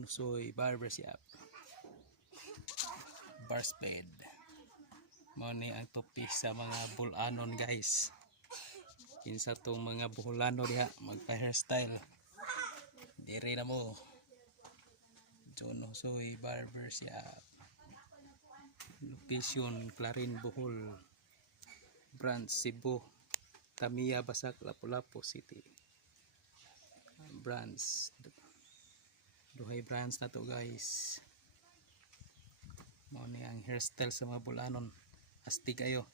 Junsoy Barbershop. Barsped. Mao ni ang topi sa mga bulanon guys. Kinsa tong mga bulano diha magpa-hairstyle. Dire na mo. Junsoy Barbershop. Location Clarin Bohol. Branch Cebu. Tamiya Basak Lapu-Lapu City. Branch. Duhay branch na to guys. Mao ni ang hairstyle sa mga bulanon. Astig kayo.